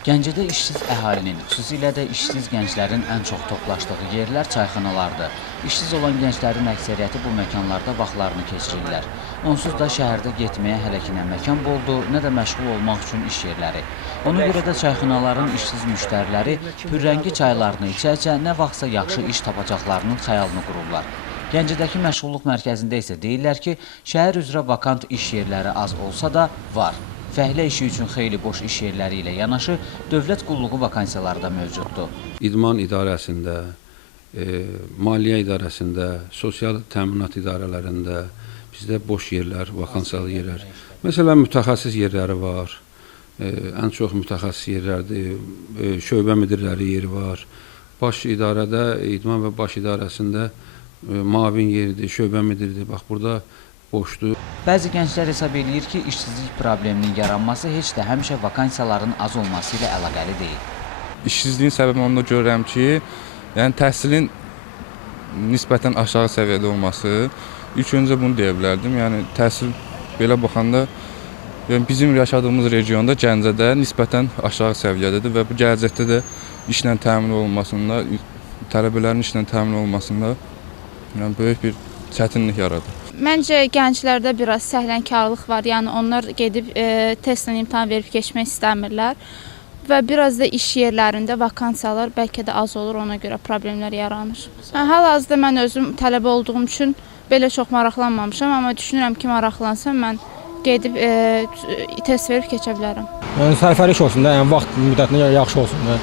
Gəncədə işsiz əhalinin, xüsusilə də işsiz gənclərin ən çox toplaşdığı yerlər çayxanalardır. İşsiz olan gənclərin əksəriyyəti bu məkanlarda vaxtlarını keçirirlər. Onsuz da şəhərdə getməyə hələ ki nə məkan boldu, nə də məşğul olmaq üçün iş yerləri. Ona görə də çayxanaların işsiz müştəriləri pürrəngi çaylarını içəcə nə vaxtsa yaxşı iş tapacaqlarının xəyalını qururlar. Gəncədəki məşğulluq mərkəzində isə deyirlər ki, şəhər üzrə vakant iş yerləri az olsa da var. Fəhlə işi üçün xeyli boş iş yerləri ilə yanaşı dövlət qulluğu vakansiyaları da mövcuddur. İdman idarəsində, maliyyə idarəsində, sosial təminat idarələrində bizdə boş yerlər, vakansiyalı yerlər. Məsələn, mütəxəssis yerləri var. Ən çox mütəxəssis yerlərdir. Şöbə müdirləri yeri var. Baş idarədə, idman və baş idarəsində mavin yeridir, şöbə müdiridir. Bax, burada boşdur. Bəzi gənclər hesab edir ki, işsizlik probleminin yaranması heç də həmişə vakansiyaların az olması ilə əlaqəli deyil. İşsizliyin səbəbini onda görürəm ki, yəni təhsilin nisbətən aşağı səviyyədə olması. İlk öncə bunu deyə bilərdim. Yəni təhsil belə baxanda bizim yaşadığımız regionda Gəncədə nisbətən aşağı səviyyədədir və bu gələcəkdə də işlə təmin olunmasında, tələbələrin işlə təmin olunmasında yəni böyük bir çətinlik yaradır. Məncə gənclərdə biraz səhlənkarlıq var. Yəni onlar gedib testlə imtahan verib keçmək istəmirlər və biraz da iş yerlərində vakansiyalar bəlkə də az olur, ona görə problemlər yaranır. Hal-hazırda mən özüm tələbə olduğum üçün belə çox maraqlanmamışam, amma düşünürəm ki, maraqlansam mən gedib test verib keçə bilərəm. Yəni sərfəli iş olsun da, yəni vaxt müddətinə yaxşı olsun da.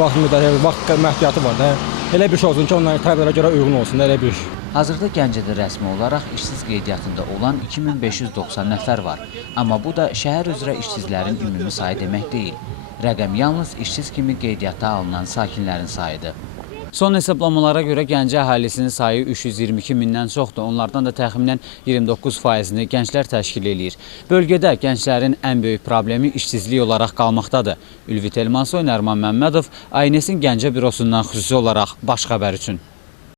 Vaxt məhdudiyyəti var da. Elə bir şey olsun ki, onların tələblərə görə uyğun olsun da, elə bir iş. Hazırda Gəncədə rəsmi olaraq işsiz qeydiyyatında olan 2590 nəfər var. Amma bu da şəhər üzrə işsizlərin ümumi sayı demək deyil. Rəqəm yalnız işsiz kimi qeydiyyata alınan sakinlərin sayıdır. Son hesablamalara görə Gəncə əhalisinin sayı 322 mindən çoxdur. Onlardan da təxminən 29%-ni gənclər təşkil edir. Bölgədə gənclərin ən böyük problemi işsizlik olaraq qalmaqdadır. Ülvi Telmansoy, Nərman Məmmədov, ANS-in Gəncə bürosundan xüsusi olaraq Baş Xəbər üçün.